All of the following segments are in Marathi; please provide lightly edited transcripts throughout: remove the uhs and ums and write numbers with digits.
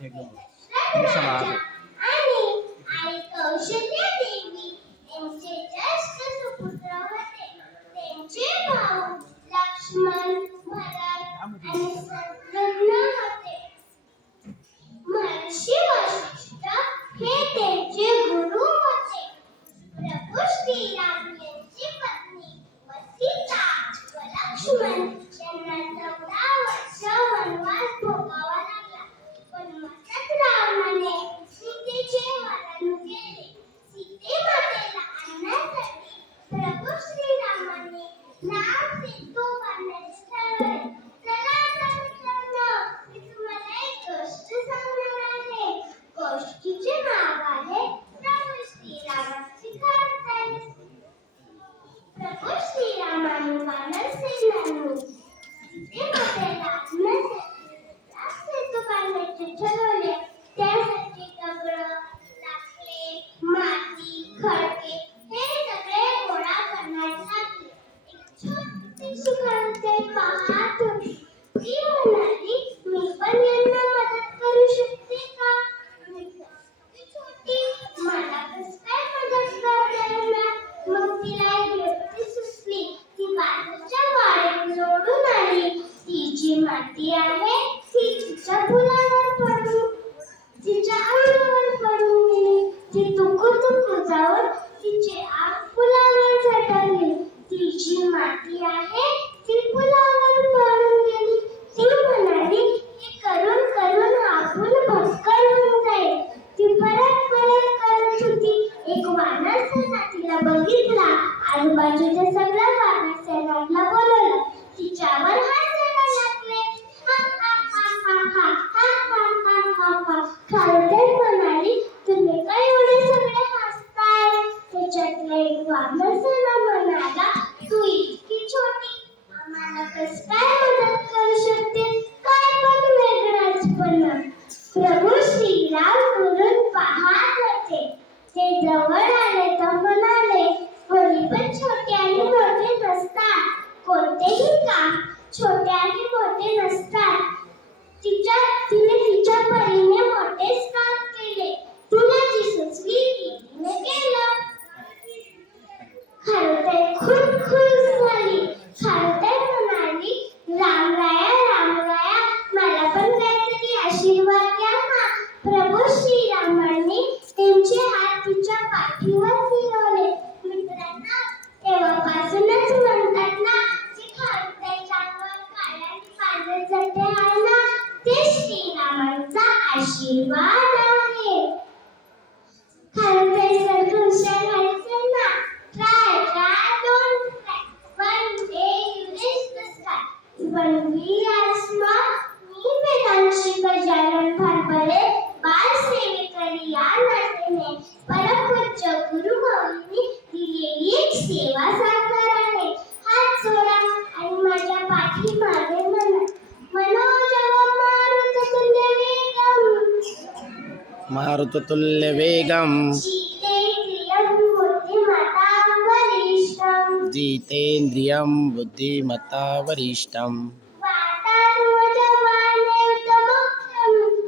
समाज आणि आई कौशल्या देवी यांचे ज्येष्ठ सुपुत्र होते. त्यांचे भाऊ लक्ष्मण, भरत आणि शत्रुघ्न होते. महर्षी वशिष्ठ हे त्यांचे गुरु होते. प्रभू श्रीराम यांची पत्नी सीता व लक्ष्मण यांना 14 वर्ष वनवास भोगावा लागला. वनवासात रावणाने सीतेचे हरण केले. सीतेमातेला आणण्यासाठी प्रभू श्रीरामांनी राम सेतू बांधण्याचे ठरवले. चला आता मित्रांनो, मी तुम्हाला एक गोष्ट सांगणार आहे. गोष्टीचे नाव आहे प्रभू श्रीरामांची खानदान. प्रभू श्रीरामांनी वानर सेनांनी सीतेमातेला आणण्यासाठी राम सेतू बांधण्याचे ठरवले. त्यासाठी दगड, लाकडे, माती, खडके हे सगळे गोळा करण्यात लागले. एक छोटीशी खडके पाहत होती. ती म्हणाली, मी पण यांना मदत करू शकते का? मी छोटी, मला कसं काय मदत करता येणार? मग तिला एक युक्ती सुचली. ती बाजूच्या वाड्यात लोळून आली. ती जी माती आहे ती तिच्या फुलावर पडून तिच्या अंगावर पडून गेली. ती तुकू जाऊन तिचे अंग फुलावर झटकले. ती जी माती आहे ती फुलावर पडून गेली. ती म्हणाली, हे करून करून हा फुल भस्कन होऊन जाईल. ती परत करत होती. एक वानर सेना तिला बघितला. आजूबाजूच्या सगळ्या वानर सेनाला बोलवलं. तिच्यावर हसायला लागले. हा हा हा हा हा हा हा हा हा. खरतर म्हणाली, तुम्ही काय एवढे सगळे हसताय? त्याच्यातला एक वानर सेना म्हणाला, तू इतकी छोटी, आम्हाला कसं काय मदत करू शकते? काय पण वेगळाचपणा. प्रभू श्रीराम दुरून पाहत होते. ते जवळ आले तर म्हणाले, कोणी पण छोटे आणि मोठे नसतात. कोणतेही काम छोटे आणि मोठे नसतात. तिने तिच्या परीने मोठेच काम केले. तिला जी सुचली ती तिने केलं. खरतर खूप खुश झाली. खरतर म्हणाली, रामराया, मला पण काहीतरी आशीर्वाद द्या ना. प्रभू श्रीरामांनी त्यांचे हात तिच्या पाठीवर फिरवले. मित्रांनो, तेव्हापासूनच म्हणतात ना, जे खरतरच्या अंगावर काळे आणि पांढरे चट्टे आहे ना, ते श्रीरामांचा आशीर्वाद आहे. खरतर सारखं हुशार व्हायचं ना. Try, don't try. One day you reach the sky. When we are small, मी वेदांशी गजानन भांबरे बालसेवेकरी या नात्याने परमपूज्य गुरुमाऊलींनी दिलेली एक सेवा साकार आहे. हात जोडा आणि माझ्या पाठीमागे म्हणा, मनोजवं मारुततुल्य वेगम जितेन्द्रियं बुद्धिमता वरिष्ठम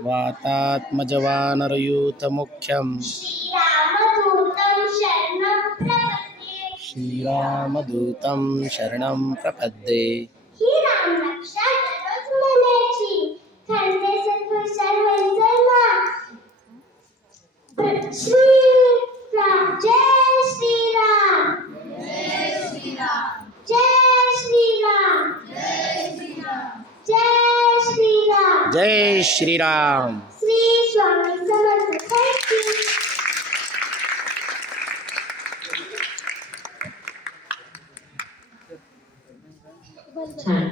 वातात्मजवानरयूथमुख्यं श्रीरामदूतं शरणं प्रपद्ये. ही रामरक्षा दररोज म्हणायची. खरतर सत्पुरुषार व्हायचं ना. श्रीराम, जय श्रीराम, जय श्रीराम, जय श्रीराम, जय श्रीराम, जय श्रीराम, जय श्रीराम. श्री स्वामी समर्थ. थँक्यू. छान.